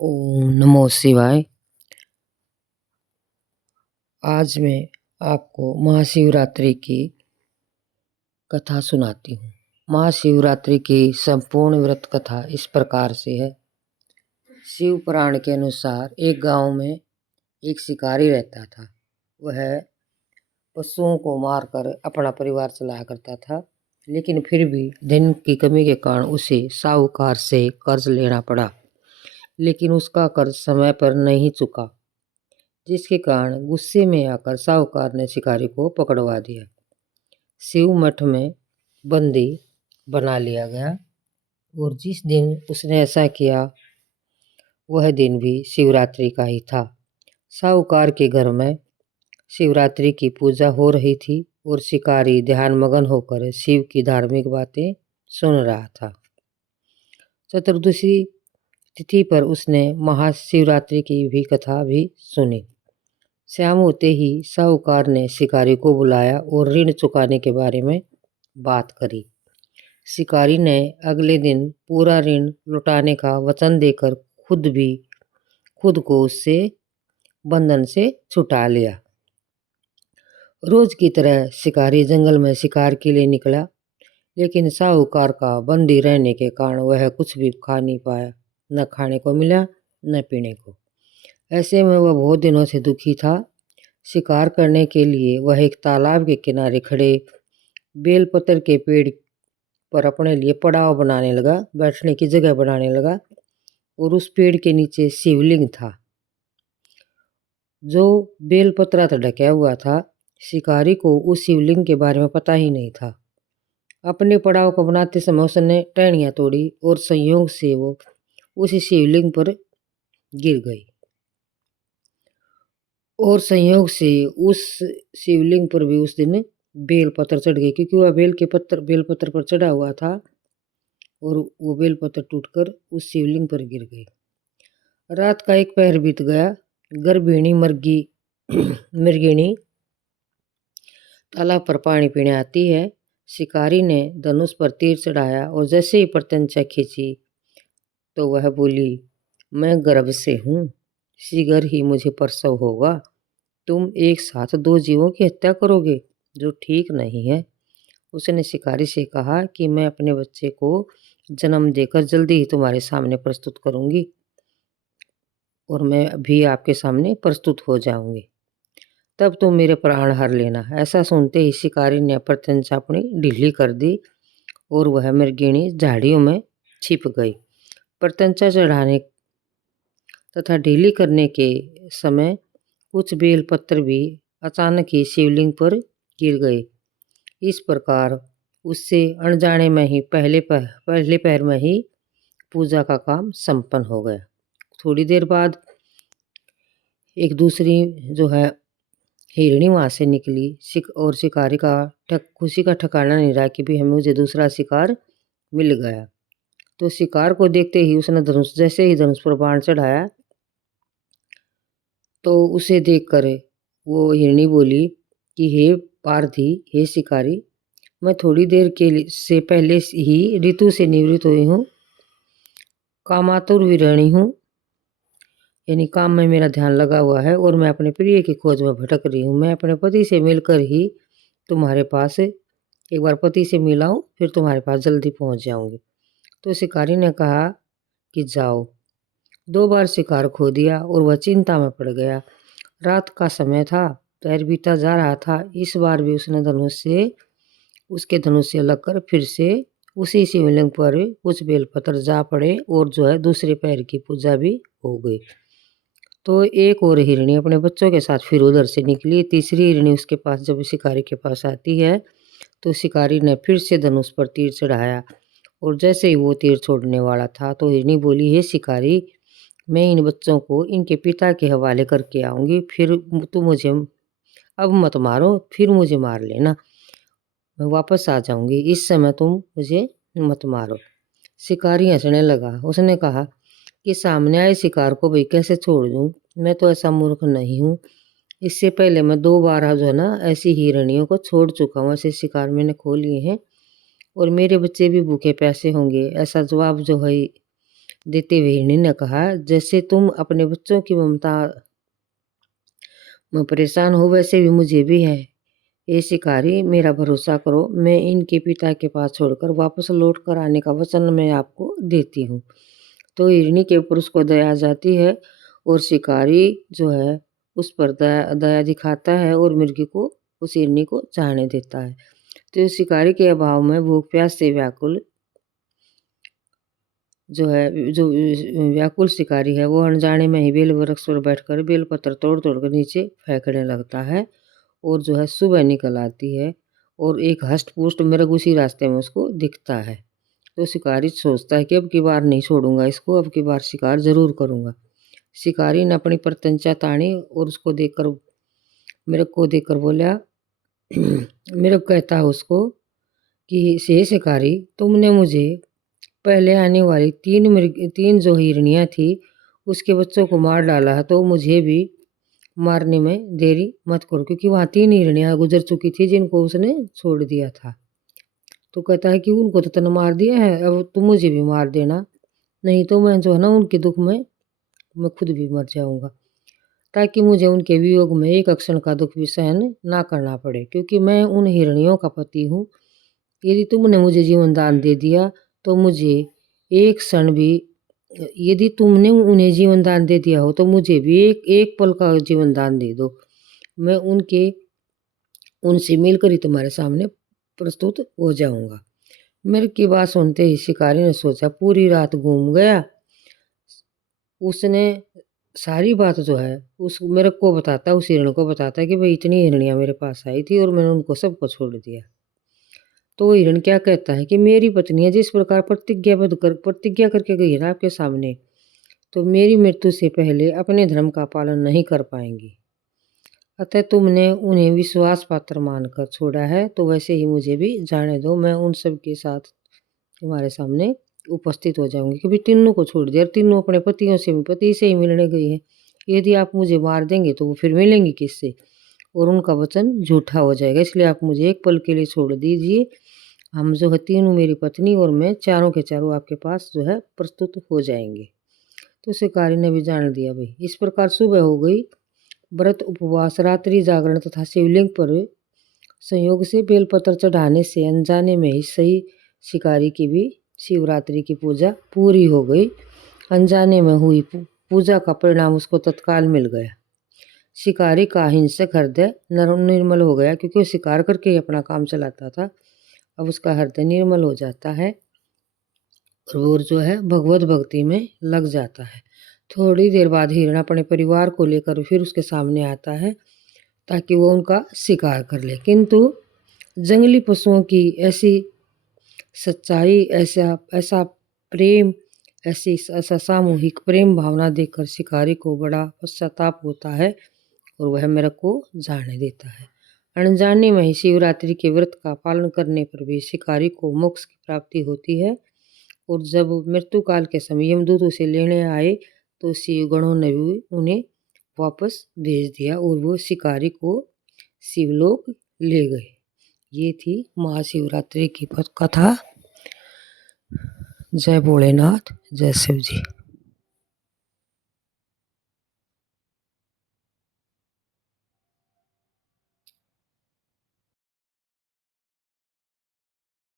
ओम नमो शिवाय। आज मैं आपको महाशिवरात्रि की कथा सुनाती हूँ। महाशिवरात्रि की संपूर्ण व्रत कथा इस प्रकार से है। शिव पुराण के अनुसार एक गांव में एक शिकारी रहता था। वह पशुओं को मारकर अपना परिवार चलाया करता था, लेकिन फिर भी धन की कमी के कारण उसे साहूकार से कर्ज लेना पड़ा। लेकिन उसका कर्ज समय पर नहीं चुका, जिसके कारण गुस्से में आकर साहूकार ने शिकारी को पकड़वा दिया। शिव मठ में बंदी बना लिया गया और जिस दिन उसने ऐसा किया वह दिन भी शिवरात्रि का ही था। साहूकार के घर में शिवरात्रि की पूजा हो रही थी और शिकारी ध्यानमग्न होकर शिव की धार्मिक बातें सुन रहा था। चतुर्दशी तिथि पर उसने महाशिवरात्रि की भी कथा भी सुनी। शाम होते ही साहूकार ने शिकारी को बुलाया और ऋण चुकाने के बारे में बात करी। शिकारी ने अगले दिन पूरा ऋण लौटाने का वचन देकर खुद को उससे बंधन से छुटा लिया। रोज की तरह शिकारी जंगल में शिकार के लिए निकला, लेकिन साहूकार का बंदी रहने के कारण वह कुछ भी खा नहीं पाया। न खाने को मिला न पीने को। ऐसे में वह बहुत दिनों से दुखी था। शिकार करने के लिए वह एक तालाब के किनारे खड़े बेलपत्र के पेड़ पर अपने लिए पड़ाव बनाने लगा, बैठने की जगह बनाने लगा। और उस पेड़ के नीचे शिवलिंग था जो बेलपत्रा से ढका हुआ था। शिकारी को उस शिवलिंग के बारे में पता ही नहीं था। अपने पड़ाव को बनाते समय उसने टहनियाँ तोड़ी और संयोग से वो उस शिवलिंग पर गिर गई और संयोग से उस शिवलिंग पर भी उस दिन बेलपत्र चढ़ गई, क्योंकि वह बेलपत्र पर चढ़ा हुआ था और वो बेलपत्र टूटकर उस शिवलिंग पर गिर गई। रात का एक पहर बीत गया। गर्भिणी मृगिणी तालाब पर पानी पीने आती है। शिकारी ने धनुष पर तीर चढ़ाया और जैसे ही प्रत्यंचा खींची तो वह बोली, मैं गर्भ से हूँ, शीघ्र ही मुझे प्रसव होगा। तुम एक साथ दो जीवों की हत्या करोगे, जो ठीक नहीं है। उसने शिकारी से कहा कि मैं अपने बच्चे को जन्म देकर जल्दी ही तुम्हारे सामने प्रस्तुत करूंगी और मैं भी आपके सामने प्रस्तुत हो जाऊंगी, तब तुम मेरे प्राण हर लेना। ऐसा सुनते ही शिकारी ने प्रत्यंचा अपनी ढीली कर दी और वह मृगिणी झाड़ियों में छिप गई। प्रत्यंचा चढ़ाने तथा ढीली करने के समय कुछ बेलपत्र भी अचानक ही शिवलिंग पर गिर गए। इस प्रकार उससे अनजाने में ही पहले पहर में ही पूजा का काम संपन्न हो गया। थोड़ी देर बाद एक दूसरी जो है हिरणी वहाँ से निकली और शिकारी का खुशी का ठिकाना नहीं रहा कि भी हमें मुझे दूसरा शिकार मिल गया। तो शिकार को देखते ही उसने जैसे ही धनुष पर बाण चढ़ाया तो उसे देखकर वो हिरणी बोली कि हे पारधी, हे शिकारी, मैं थोड़ी देर से पहले ही ऋतु से निवृत्त हुई हूँ, कामातुर विरणी हूँ, यानी काम में मेरा ध्यान लगा हुआ है और मैं अपने प्रिय की खोज में भटक रही हूँ। मैं अपने पति से मिलकर ही तुम्हारे पास एक बार पति से मिला हूँ, फिर तुम्हारे पास जल्दी पहुँच जाऊँगी। तो शिकारी ने कहा कि जाओ। 2 बार शिकार खो दिया और वह चिंता में पड़ गया। रात का समय था, पैर बीता जा रहा था। इस बार भी उसने उसके धनुष से लगकर फिर से उसी शिवलिंग पर कुछ बेलपत्र जा पड़े और जो है दूसरे पैर की पूजा भी हो गई। तो एक और हिरणी अपने बच्चों के साथ फिर उधर से निकली। तीसरी हिरणी उसके पास जब शिकारी के पास आती है तो शिकारी ने फिर से धनुष पर तीर चढ़ाया और जैसे ही वो तीर छोड़ने वाला था तो हिरणी बोली, हे शिकारी, मैं इन बच्चों को इनके पिता के हवाले करके आऊँगी, फिर तुम मुझे अब मत मारो, फिर मुझे मार लेना, मैं वापस आ जाऊँगी, इस समय तुम मुझे मत मारो। शिकारी हंसने लगा। उसने कहा कि सामने आए शिकार को भाई कैसे छोड़ दूँ, मैं तो ऐसा मूर्ख नहीं हूँ। इससे पहले मैं 2 बार जो है ना ऐसी हिरणियों को छोड़ चुका हूँ, ऐसे शिकार मैंने खो लिए हैं और मेरे बच्चे भी भूखे प्यासे होंगे। ऐसा जवाब जो है देते हुए हिरणी ने कहा, जैसे तुम अपने बच्चों की ममता में परेशान हो वैसे भी मुझे भी है। ये शिकारी, मेरा भरोसा करो, मैं इनके पिता के पास छोड़कर वापस लौट कर आने का वचन मैं आपको देती हूँ। तो हिरणी के ऊपर उसको दया आ जाती है और शिकारी जो है उस पर दया दया दिखाता है और मिर्गी को, उस हिरणी को जाने देता है। तो इस शिकारी के अभाव में भूख प्यास से व्याकुल जो व्याकुल शिकारी है वो अनजाने में ही बेल वृक्ष पर बैठकर बेलपत्र तोड़ तोड़ कर नीचे फेंकने लगता है और जो है सुबह निकल आती है और एक हष्ट पुष्ट मृग उसी रास्ते में उसको दिखता है। तो शिकारी सोचता है कि अब की बार नहीं छोड़ूंगा इसको, अब की बार शिकार जरूर करूंगा। शिकारी ने अपनी प्रत्यंचा तानी और उसको देखकर, मृग को देखकर बोला मृग कहता है उसको कि हे शिकारी, तुमने मुझे पहले आने वाली तीन जो हिरनियाँ थी उसके बच्चों को मार डाला है, तो मुझे भी मारने में देरी मत करो, क्योंकि वहाँ 3 हिरनियाँ गुजर चुकी थी जिनको उसने छोड़ दिया था। तो कहता है कि उनको तो तूने मार दिया है, अब तुम मुझे भी मार देना, नहीं तो मैं जो है ना उनके दुख में मैं खुद भी मर जाऊंगा, ताकि मुझे उनके वियोग में एक क्षण का दुख भी सहन ना करना पड़े, क्योंकि मैं उन हिरनियों का पति हूँ। यदि तुमने मुझे जीवन दान दे दिया तो मुझे एक क्षण भी, यदि तुमने उन्हें जीवन दान दे दिया हो तो मुझे भी एक एक पल का जीवन दान दे दो, मैं उनसे मिलकर ही तुम्हारे सामने प्रस्तुत हो जाऊंगा। मेरे की बात सुनते ही शिकारी ने सोचा, पूरी रात घूम गया, उसने सारी बात जो है उस मेरे को बताता, उस हिरण को बताता कि भाई इतनी हिरनियाँ मेरे पास आई थी और मैंने उनको सबको छोड़ दिया। तो वो हिरण क्या कहता है कि मेरी पत्नी है जिस प्रकार प्रतिज्ञा करके गई है ना आपके सामने, तो मेरी मृत्यु से पहले अपने धर्म का पालन नहीं कर पाएंगी, अतः तुमने उन्हें विश्वास पात्र मानकर छोड़ा है, तो वैसे ही मुझे भी जाने दो, मैं उन सब के साथ तुम्हारे सामने उपस्थित हो जाऊंगी। क्योंकि तीनों को छोड़ दिया, तीनों अपने पति से ही मिलने गई है, यदि आप मुझे मार देंगे तो वो फिर मिलेंगी किससे, और उनका वचन झूठा हो जाएगा, इसलिए आप मुझे एक पल के लिए छोड़ दीजिए। हम जो है तीनों, मेरी पत्नी और मैं, चारों के चारों आपके पास जो है प्रस्तुत हो जाएंगे। तो शिकारी ने भी जान दिया भाई। इस प्रकार सुबह हो गई। व्रत, उपवास, रात्रि जागरण तथा शिवलिंग पर संयोग से बेलपत्र चढ़ाने से अनजाने में ही सही शिकारी की भी शिवरात्रि की पूजा पूरी हो गई। अनजाने में हुई पूजा का परिणाम उसको तत्काल मिल गया। शिकारी का हिंसक हृदय निर्मल हो गया, क्योंकि वो शिकार करके ही अपना काम चलाता था। अब उसका हृदय निर्मल हो जाता है और वो जो है भगवत भक्ति में लग जाता है। थोड़ी देर बाद हिरण अपने परिवार को लेकर फिर उसके सामने आता है ताकि वो उनका शिकार कर ले, किंतु जंगली पशुओं की ऐसी सच्चाई, ऐसा ऐसा प्रेम, ऐसा सामूहिक प्रेम भावना देखकर शिकारी को बड़ा पश्चाताप होता है और वह मेरे को जाने देता है। अनजाने में ही शिवरात्रि के व्रत का पालन करने पर भी शिकारी को मोक्ष की प्राप्ति होती है। और जब मृत्यु काल के समय यमदूत उसे लेने आए तो शिवगणों ने भी उन्हें वापस भेज दिया और वो शिकारी को शिवलोक ले गए। ये थी महाशिवरात्रि की कथा। जय भोलेनाथ, जय शिव जी।